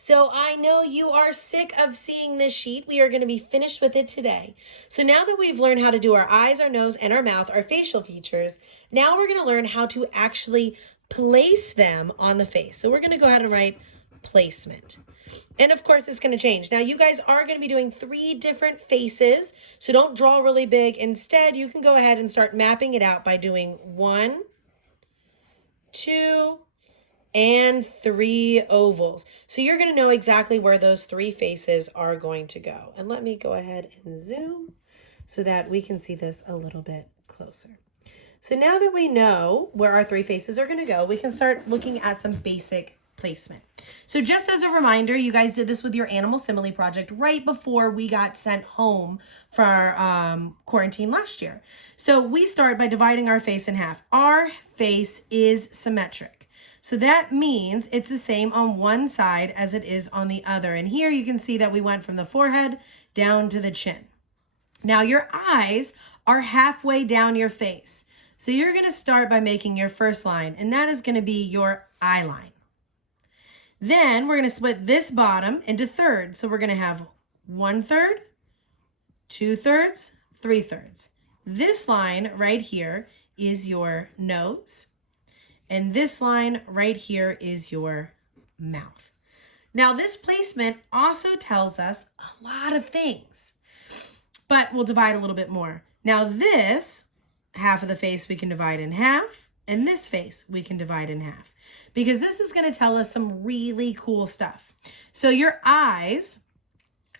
So I know you are sick of seeing this sheet. We are going to be finished with it today. So now that we've learned how to do our eyes, our nose, and our mouth, our facial features, now we're going to learn how to actually place them on the face. So we're going to go ahead and write placement. And of course, it's going to change. Now, you guys are going to be doing 3 different faces. So don't draw really big. Instead, you can go ahead and start mapping it out by doing 1, 2, and 3 ovals. So you're going to know exactly where those 3 faces are going to go. And let me go ahead and zoom so that we can see this a little bit closer. So now that we know where our 3 faces are going to go, we can start looking at some basic placement. So just as a reminder, you guys did this with your animal simile project right before we got sent home for our quarantine last year. So we start by dividing our face in half. Our face is symmetric. So that means it's the same on one side as it is on the other. And here you can see that we went from the forehead down to the chin. Now your eyes are halfway down your face. So you're going to start by making your first line, and that is going to be your eye line. Then we're going to split this bottom into thirds. So we're going to have 1/3, 2/3, 3/3. This line right here is your nose. And this line right here is your mouth. Now, this placement also tells us a lot of things, but we'll divide a little bit more. Now, this half of the face we can divide in half, and this face we can divide in half, because this is going to tell us some really cool stuff. So your eyes,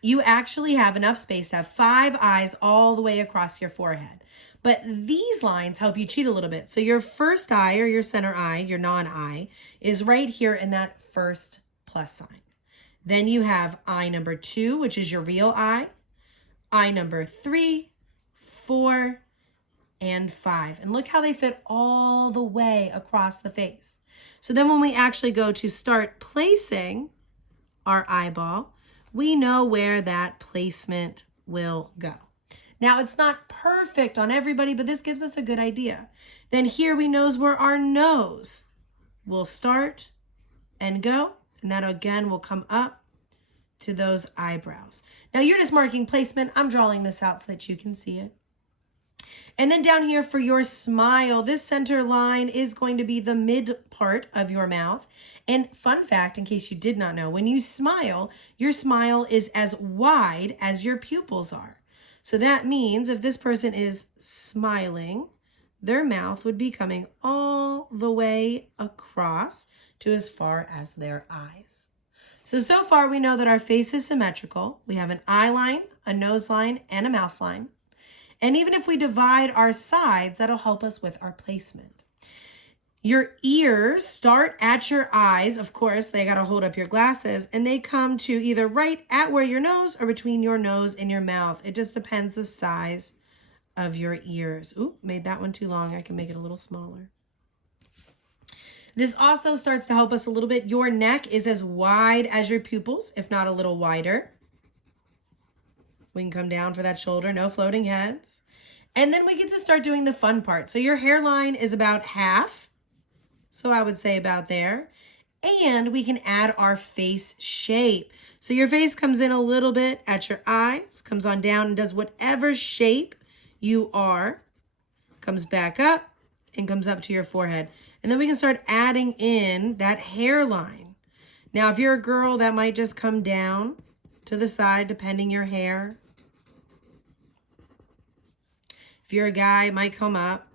you actually have enough space to have 5 eyes all the way across your forehead. But these lines help you cheat a little bit. So your first eye, or your center eye, your non-eye, is right here in that first plus sign. Then you have eye number 2, which is your real eye number 3, 4, and 5. And look how they fit all the way across the face. So then when we actually go to start placing our eyeball, we know where that placement will go. Now, it's not perfect on everybody, but this gives us a good idea. Then here we know where our nose will start and go, and that again will come up to those eyebrows. Now, you're just marking placement. I'm drawing this out so that you can see it. And then down here for your smile, this center line is going to be the mid part of your mouth. And fun fact, in case you did not know, when you smile, your smile is as wide as your pupils are. So that means if this person is smiling, their mouth would be coming all the way across to as far as their eyes. So far we know that our face is symmetrical. We have an eye line, a nose line, and a mouth line. And even if we divide our sides, that'll help us with our placement. Your ears start at your eyes. Of course, they got to hold up your glasses, and they come to either right at where your nose or between your nose and your mouth. It just depends the size of your ears. Ooh, made that one too long. I can make it a little smaller. This also starts to help us a little bit. Your neck is as wide as your pupils, if not a little wider. We can come down for that shoulder, no floating heads. And then we get to start doing the fun part. So your hairline is about half. So I would say about there. And we can add our face shape. So your face comes in a little bit at your eyes, comes on down and does whatever shape you are, comes back up and comes up to your forehead. And then we can start adding in that hairline. Now, if you're a girl, that might just come down to the side, depending your hair. If you're a guy, it might come up.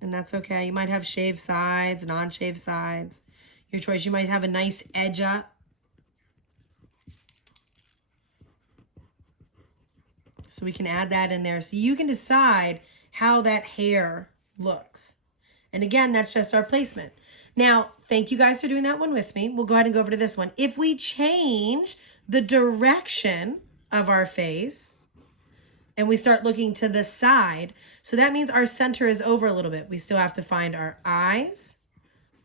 And that's okay. You might have shaved sides, non-shaved sides. Your choice. You might have a nice edge up. So we can add that in there. So you can decide how that hair looks. And again, that's just our placement. Now, thank you guys for doing that one with me. We'll go ahead and go over to this one. If we change the direction of our face, and we start looking to the side, so that means our center is over a little bit. We still have to find our eyes,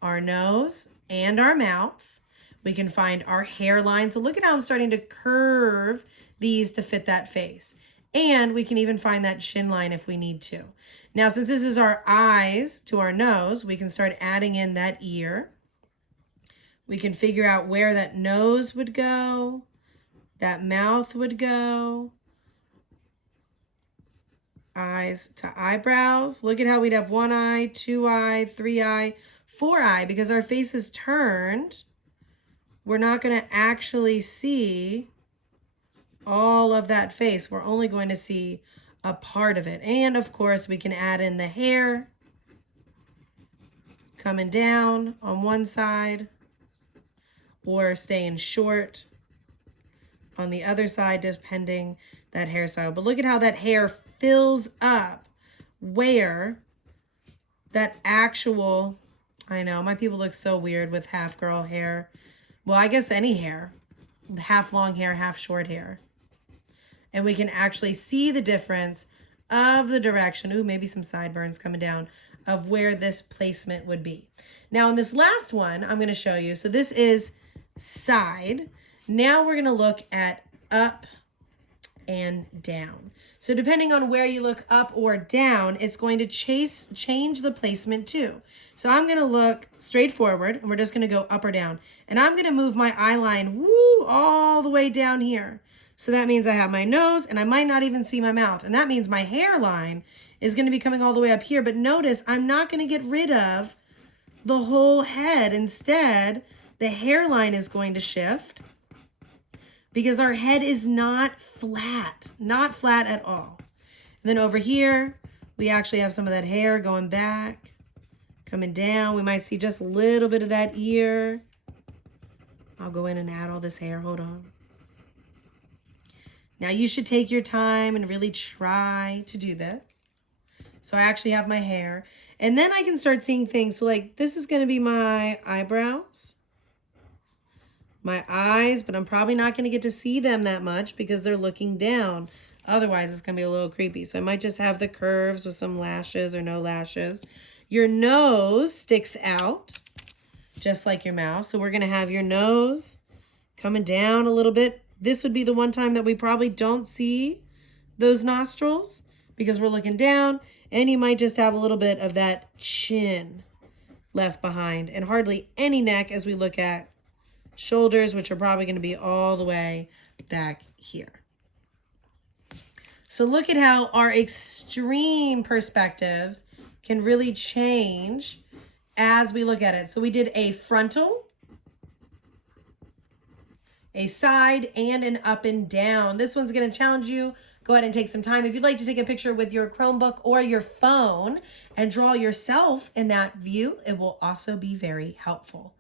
our nose, and our mouth. We can find our hairline. So look at how I'm starting to curve these to fit that face. And we can even find that chin line if we need to. Now, since this is our eyes to our nose, we can start adding in that ear. We can figure out where that nose would go, that mouth would go, eyes to eyebrows. Look at how we'd have 1 eye, 2 eye, 3 eye, 4 eye. Because our face is turned, we're not going to actually see all of that face. We're only going to see a part of it. And of course, we can add in the hair coming down on one side or staying short on the other side, depending that hairstyle. But look at how that hair fills up where that actual, I know, my people look so weird with half girl hair. Well, I guess any hair, half long hair, half short hair. And we can actually see the difference of the direction. Ooh, maybe some sideburns coming down of where this placement would be. Now in this last one, I'm going to show you. So this is side. Now we're going to look at up and down. So depending on where you look up or down, it's going to change the placement too. So I'm going to look straight forward and we're just going to go up or down. And I'm going to move my eye line all the way down here. So that means I have my nose and I might not even see my mouth. And that means my hairline is going to be coming all the way up here. But notice I'm not going to get rid of the whole head. Instead, the hairline is going to shift because our head is not flat at all. And then over here, we actually have some of that hair going back, coming down. We might see just a little bit of that ear. I'll go in and add all this hair. Hold on. Now you should take your time and really try to do this. So I actually have my hair. And then I can start seeing things. So like this is going to be my eyebrows, my eyes, but I'm probably not going to get to see them that much because they're looking down. Otherwise, it's going to be a little creepy. So I might just have the curves with some lashes or no lashes. Your nose sticks out just like your mouth. So we're going to have your nose coming down a little bit. This would be the one time that we probably don't see those nostrils because we're looking down, and you might just have a little bit of that chin left behind and hardly any neck as we look at shoulders, which are probably going to be all the way back here. So look at how our extreme perspectives can really change as we look at it. So we did a frontal, a side, and an up and down. This one's going to challenge you. Go ahead and take some time. If you'd like to take a picture with your Chromebook or your phone and draw yourself in that view, it will also be very helpful.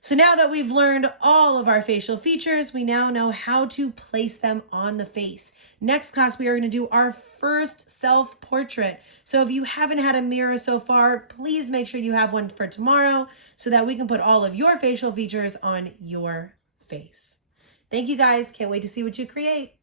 So now that we've learned all of our facial features, we now know how to place them on the face. Next class, we are going to do our first self-portrait. So if you haven't had a mirror so far, please make sure you have one for tomorrow so that we can put all of your facial features on your face. Thank you guys. Can't wait to see what you create.